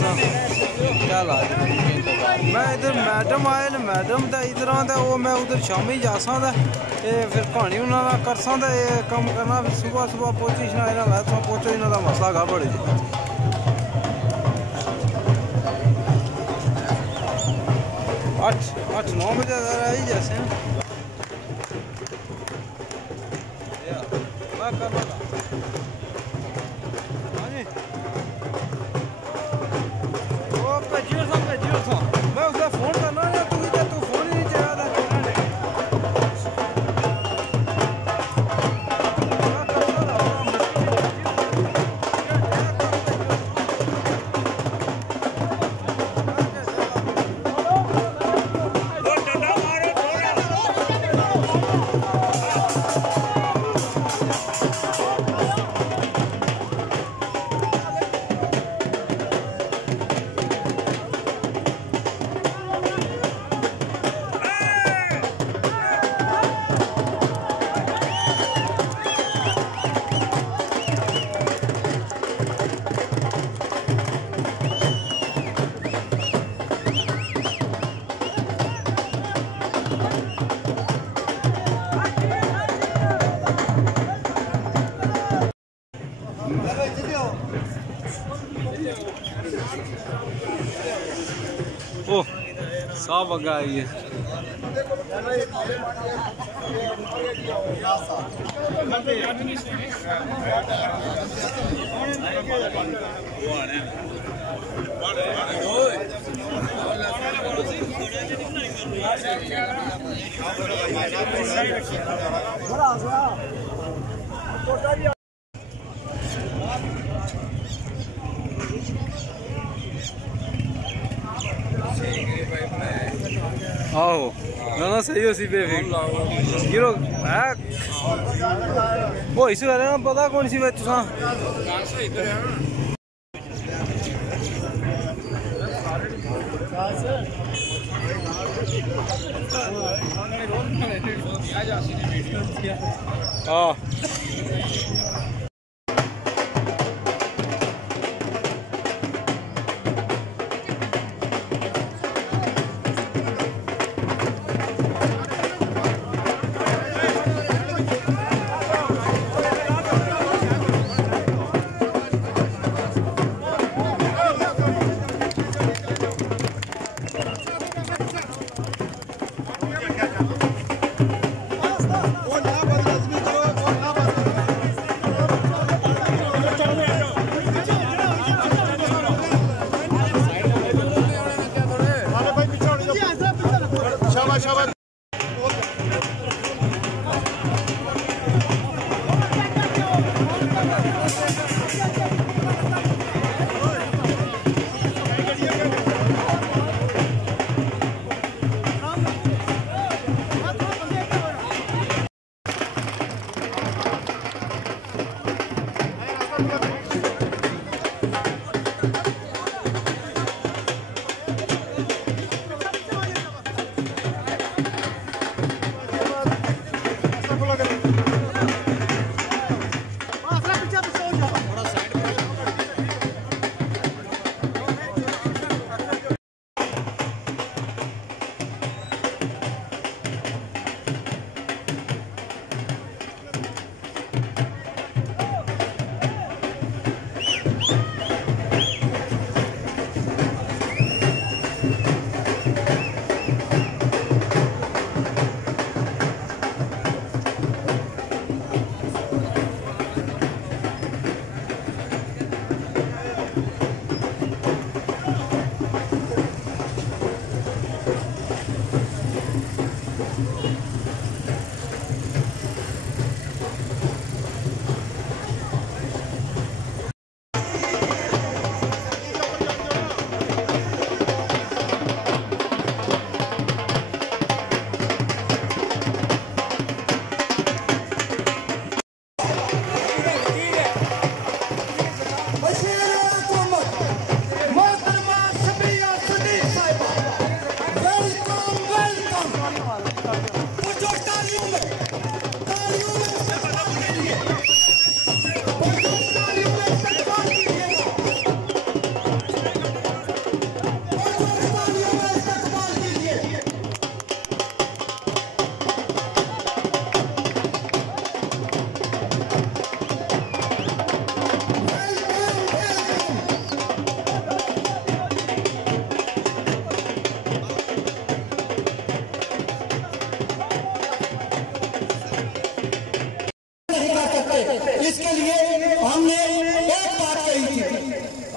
दसा क्या लाज मैं इधर मैडम आए न मैडम का इधर आंदा वो मैं उधर शामी जासा फिर कहानी उन्होंने करसा कम करना फिर सुबह सुबह पहुंची इन्हें वैसा पहुंचो इन्हों का मसला गड़बड़ है 8-9 बजे आई जैसे मैं कर लगा हाँ जी वो भेजियो था मैं उसका फोन करना या तू फोन ही नहीं चाहिए था ओह साफ आगा आई है आओ ना सही हो सी पे हीरो है वो इस बारे में पता कौन सी बात तुसा हाँ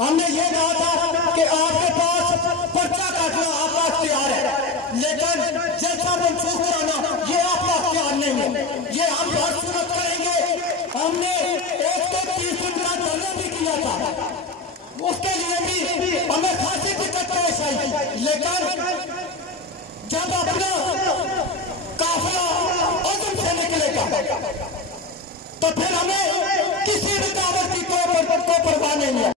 हमने ये कहा था कि आपके पास पर्चा काटना आपका अख्तियार है, लेकिन जैसा मनसूख कराना ये आपका अख्तियार नहीं है। ये हम बात सुनत करेंगे। हमने 130 दिन का धरना भी किया था, उसके लिए भी हमें खासी दिक्कत पेश आई, लेकिन जब अपना काफिला अज़म से निकलेगा तो फिर हमें किसी भी दावत की कोई परवाह नहीं है।